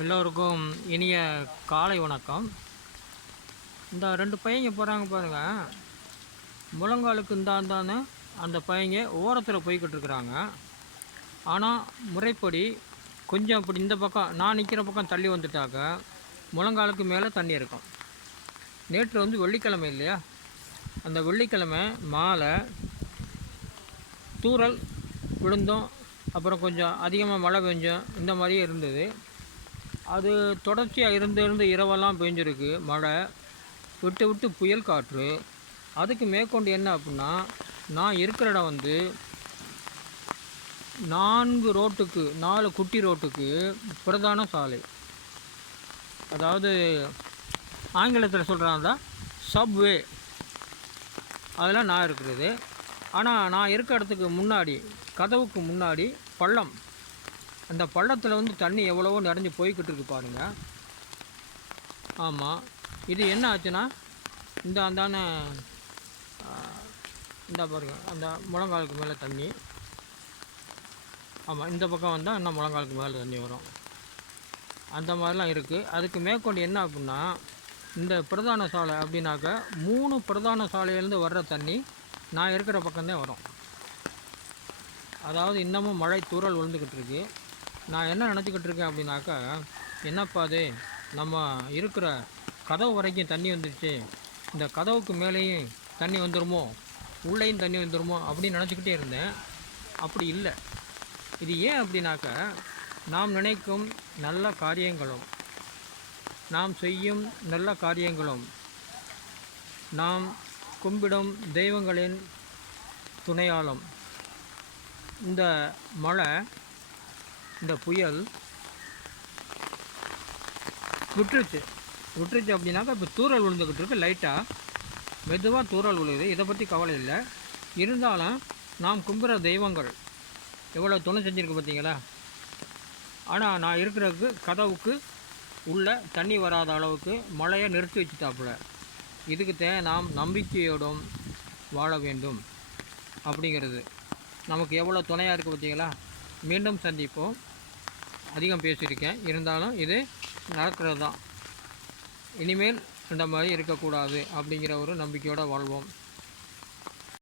எல்லோருக்கும் இனிய காலை வணக்கம். இந்த 2 பையங்க போகிறாங்க பாருங்கள். முழங்காலுக்கு இந்தாந்தான்னு அந்த பையங்க ஓரத்தில் போய்கிட்டு இருக்கிறாங்க. ஆனால் முறைப்படி கொஞ்சம் அப்படி இந்த பக்கம் நான் நிற்கிற பக்கம் தள்ளி வந்துட்டாக்க முழங்காலுக்கு மேலே தண்ணி இருக்கும். நேற்று வெள்ளிக்கிழமை இல்லையா, அந்த வெள்ளிக்கிழமை மாலை தூறல் விழுந்தோம், அப்புறம் கொஞ்சம் அதிகமாக மழை பெஞ்சோம், இந்த மாதிரியே இருந்தது. அது தொடர்ச்சியாக இருந்து இரவெல்லாம் பெஞ்சிருக்கு மழை, விட்டு விட்டு புயல் காற்று. அதுக்கு மேற்கொண்டு என்ன அப்படின்னா, நான் இருக்கிற இடம் 4 குட்டி ரோட்டுக்கு பிரதான சாலை. அதாவது ஆங்கிலத்தில் சொல்கிறாங்க சப்வே, அதில் நான் இருக்கிறது. ஆனால் நான் இருக்க இடத்துக்கு முன்னாடி, கதவுக்கு முன்னாடி பள்ளம். அந்த பள்ளத்தில் தண்ணி எவ்வளவோ நிறைஞ்சு போய்கிட்டு இருக்கு பாருங்கள். ஆமாம், இது என்ன ஆச்சுன்னா, அந்தான இந்த பாருங்க, அந்த முழங்காலுக்கு மேலே தண்ணி. ஆமாம், இந்த பக்கம் வந்தால் இன்னும் முழங்காலுக்கு மேலே தண்ணி வரும். அந்த மாதிரிலாம் இருக்குது. அதுக்கு மேற்கொண்டு என்ன அப்படின்னா, இந்த பிரதான சாலை அப்படின்னாக்க 3 பிரதான சாலையிலேருந்து வர்ற தண்ணி நான் இருக்கிற பக்கம்தான் வரும். அதாவது இன்னமும் மழை தூறல் விழுந்துக்கிட்டு இருக்கு. நான் என்ன நினச்சிக்கிட்டு இருக்கேன் அப்படின்னாக்கா, என்னப்பா அது நம்ம இருக்கிற கதவு வரைக்கும் தண்ணி வந்துடுச்சு, இந்த கதவுக்கு மேலேயும் தண்ணி வந்துடுமோ, உள்ளேயும் தண்ணி வந்துடுமோ அப்படின்னு நினச்சிக்கிட்டே இருந்தேன். அப்படி இல்லை. இது ஏன் அப்படின்னாக்கா, நாம் நினைக்கும் நல்ல காரியங்களும், நாம் செய்யும் நல்ல காரியங்களும், நாம் கும்பிடும் தெய்வங்களின் துணையாலும் இந்த மழை, இந்த புயல் விட்டுருச்சு அப்படின்னாக்கா, இப்போ தூறல் விழுந்துக்கிட்டு இருக்கு. லைட்டாக மெதுவாக தூறல் விழுகுது. இதை பற்றி கவலை இல்லை. இருந்தாலும் நாம் கும்பிட்ற தெய்வங்கள் எவ்வளோ துணை செஞ்சுருக்கு பார்த்தீங்களா. ஆனால் நான் இருக்கிறதுக்கு கதவுக்கு உள்ள தண்ணி வராத அளவுக்கு மழையை நிறுத்தி வச்சுட்டாப்புல. இதுக்கு நாம் நம்பிக்கையோடும் வாழ வேண்டும் அப்படிங்கிறது நமக்கு எவ்வளோ துணையாக இருக்குது பார்த்தீங்களா. மீண்டும் சந்திப்போம். அதிகம் பேசியிருக்கேன், இருந்தாலும் இது நடக்கிறது தான். இனிமேல் இந்த மாதிரி இருக்கக்கூடாது அப்படிங்கிற ஒரு நம்பிக்கையோடு வாழ்வோம்.